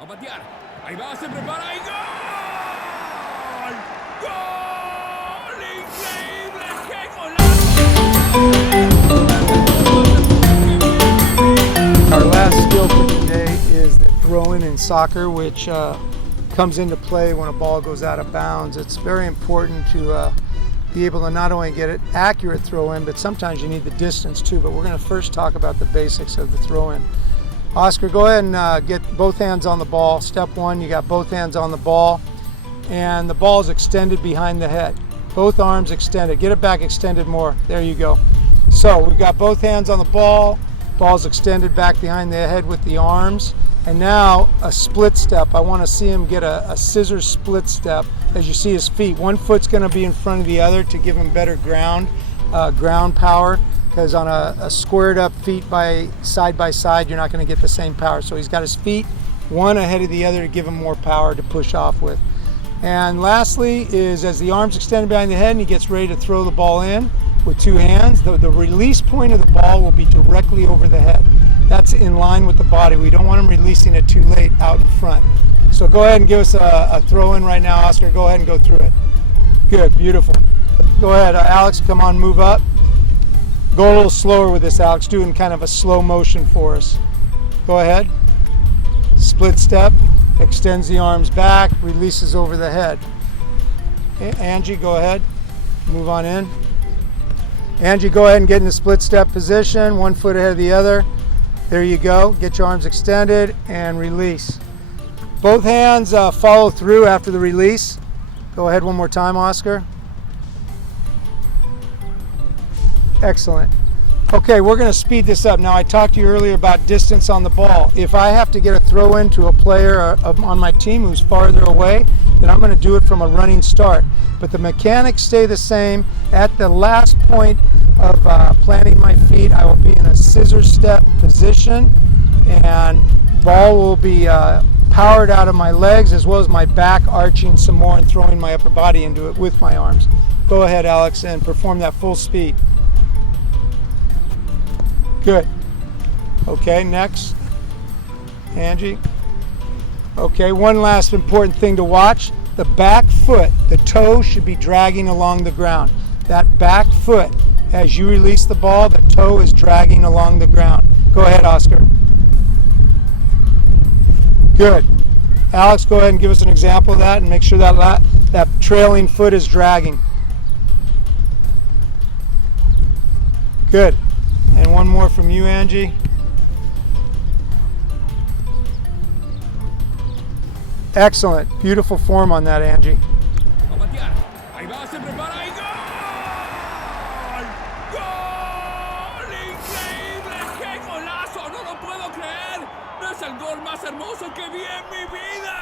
Va a patear. Ahí va, se prepara y ¡gol! ¡Gol! ¡Increíble! ¡Qué golazo! Our last skill for today is the throw-in in soccer, which comes into play when a ball goes out of bounds. It's very important to be able to not only get an accurate throw-in, but sometimes you need the distance too. But we're going to first talk about the basics of the throw-in. Oscar, go ahead and get both hands on the ball. Step one, you got both hands on the ball, and the ball is extended behind the head. Both arms extended. Get it back extended more. There you go. So we've got both hands on the ball. Ball's extended back behind the head with the arms. And now a split step. I want to see him get a scissor split step. As you see his feet, one foot's going to be in front of the other to give him better ground power. Because on a squared up feet by side, you're not going to get the same power. So he's got his feet one ahead of the other to give him more power to push off with. And lastly is as the arms extended behind the head and he gets ready to throw the ball in with two hands, the release point of the ball will be directly over the head. That's in line with the body. We don't want him releasing it too late out in front. So go ahead and give us a throw in right now, Oscar. Go ahead and go through it. Good, beautiful. Go ahead, Alex, come on, move up. Go a little slower with this, Alex, doing kind of a slow motion for us. Go ahead. Split step, extends the arms back, releases over the head. Okay, Angie, go ahead. Move on in. Angie, go ahead and get in the split step position, one foot ahead of the other. There you go. Get your arms extended and release. Both hands follow through after the release. Go ahead one more time, Oscar. Excellent. Okay, we're going to speed this up. Now, I talked to you earlier about distance on the ball. If I have to get a throw in to a player on my team who's farther away, then I'm going to do it from a running start. But the mechanics stay the same. At the last point of planting my feet, I will be in a scissor step position, and ball will be powered out of my legs as well as my back arching some more and throwing my upper body into it with my arms. Go ahead, Alex, and perform that full speed. Good. Okay, next. Angie. Okay, one last important thing to watch. The back foot, the toe should be dragging along the ground. That back foot, as you release the ball, the toe is dragging along the ground. Go ahead, Oscar. Good. Alex, go ahead and give us an example of that and make sure that that trailing foot is dragging. Good. And one more from you, Angie. Excellent. Beautiful form on that, Angie. Va a patear. Ahí va, se prepara y ¡gol! ¡Gol! ¡Increíble! ¡Qué golazo! ¡No lo puedo creer! ¡No es el gol más hermoso que vi en mi vida!